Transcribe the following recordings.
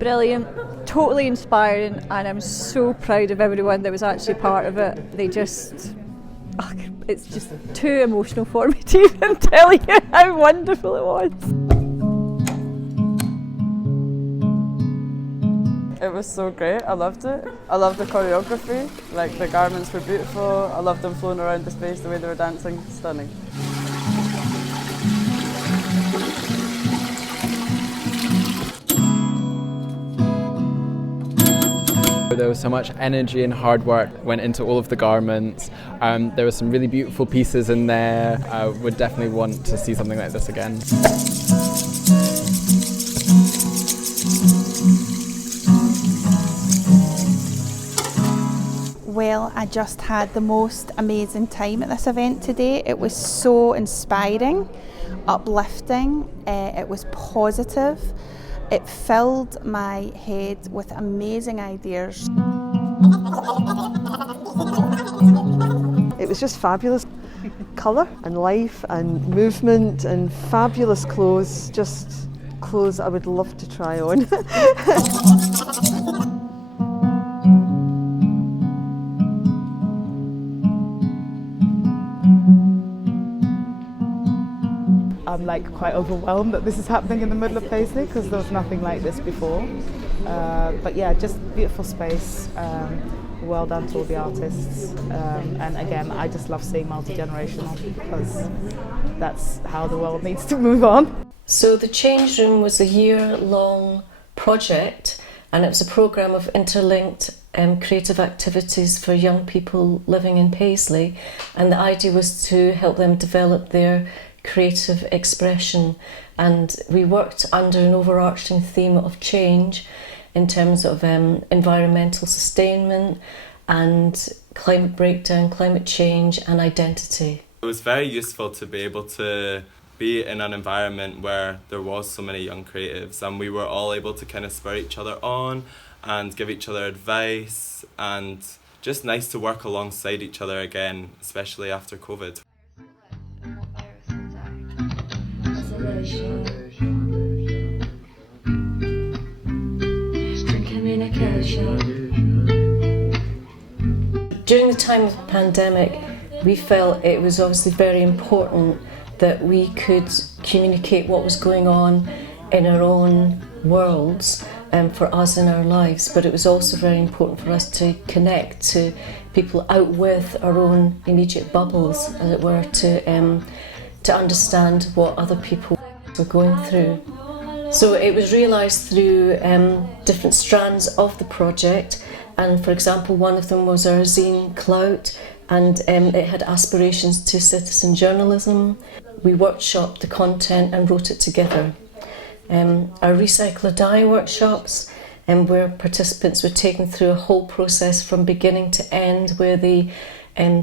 brilliant, totally inspiring, and I'm so proud of everyone that was actually part of it. They just, it's just too emotional for me to even tell you how wonderful it was. It was so great, I loved it. I loved the choreography, like the garments were beautiful. I loved them flowing around the space, the way they were dancing, stunning. There was so much energy and hard work went into all of the garments. There were some really beautiful pieces in there. I would definitely want to see something like this again. Well, I just had the most amazing time at this event today. It was so inspiring, uplifting, it was positive. It filled my head with amazing ideas. It was just fabulous. Colour and life and movement and fabulous clothes, just clothes I would love to try on. I'm like quite overwhelmed that this is happening in the middle of Paisley because there was nothing like this before. But yeah, just beautiful space. Well done to all the artists. And again, I just love seeing multi-generational because that's how the world needs to move on. So the Change Room was a year-long project, and it was a programme of interlinked creative activities for young people living in Paisley, and the idea was to help them develop their creative expression, and we worked under an overarching theme of change in terms of environmental sustainment and climate breakdown, climate change and identity. It was very useful to be able to be in an environment where there was so many young creatives, and we were all able to kind of spur each other on and give each other advice, and just nice to work alongside each other again, especially after COVID. During the time of the pandemic, we felt it was obviously very important that we could communicate what was going on in our own worlds for us in our lives, but it was also very important for us to connect to people out with our own immediate bubbles, as it were, to understand what other people were going through. So it was realised through different strands of the project, and for example one of them was our zine Clout, and it had aspirations to citizen journalism. We workshopped the content and wrote it together. Our Recycle or Die workshops, where participants were taken through a whole process from beginning to end, where they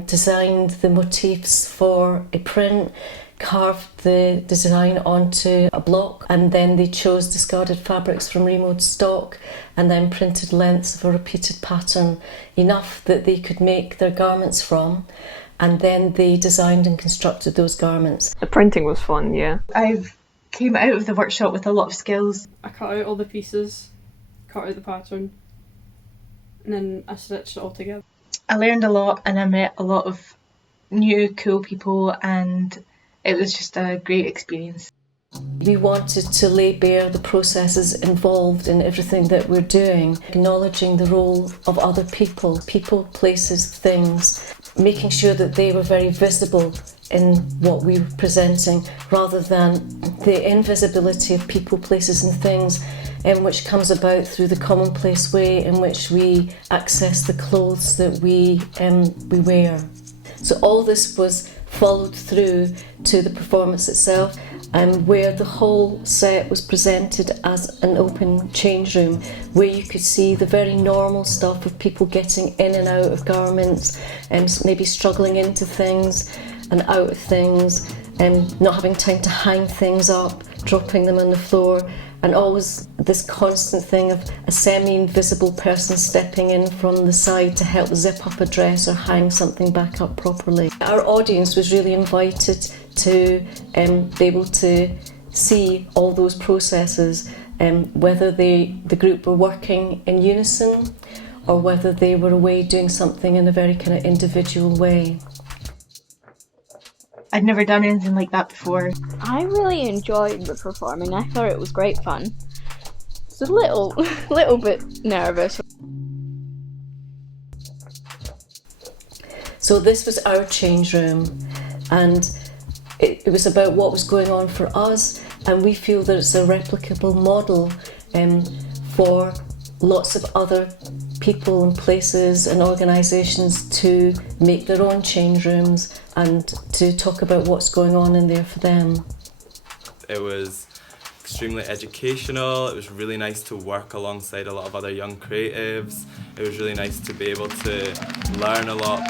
designed the motifs for a print, carved the design onto a block, and then they chose discarded fabrics from ReMode stock and then printed lengths of a repeated pattern, enough that they could make their garments from, and then they designed and constructed those garments. The printing was fun, yeah. I came out of the workshop with a lot of skills. I cut out all the pieces, cut out the pattern, and then I stitched it all together. I learned a lot and I met a lot of new cool people, and it was just a great experience. We wanted to lay bare the processes involved in everything that we're doing, acknowledging the role of other people, places, things, making sure that they were very visible in what we were presenting, rather than the invisibility of people, places and things, which comes about through the commonplace way in which we access the clothes that we wear. So all this was followed through to the performance itself, where the whole set was presented as an open change room, where you could see the very normal stuff of people getting in and out of garments, and maybe struggling into things and out of things, and not having time to hang things up, dropping them on the floor, and always this constant thing of a semi-invisible person stepping in from the side to help zip up a dress or hang something back up properly. Our audience was really invited to be able to see all those processes whether the group were working in unison or whether they were away doing something in a very kind of individual way. I'd never done anything like that before. I really enjoyed the performing. I thought it was great fun. It's a little bit nervous. So this was our change room, and it was about what was going on for us, and we feel that it's a replicable model for lots of other people and places and organisations to make their own change rooms and to talk about what's going on in there for them. It was extremely educational. It was really nice to work alongside a lot of other young creatives. It was really nice to be able to learn a lot.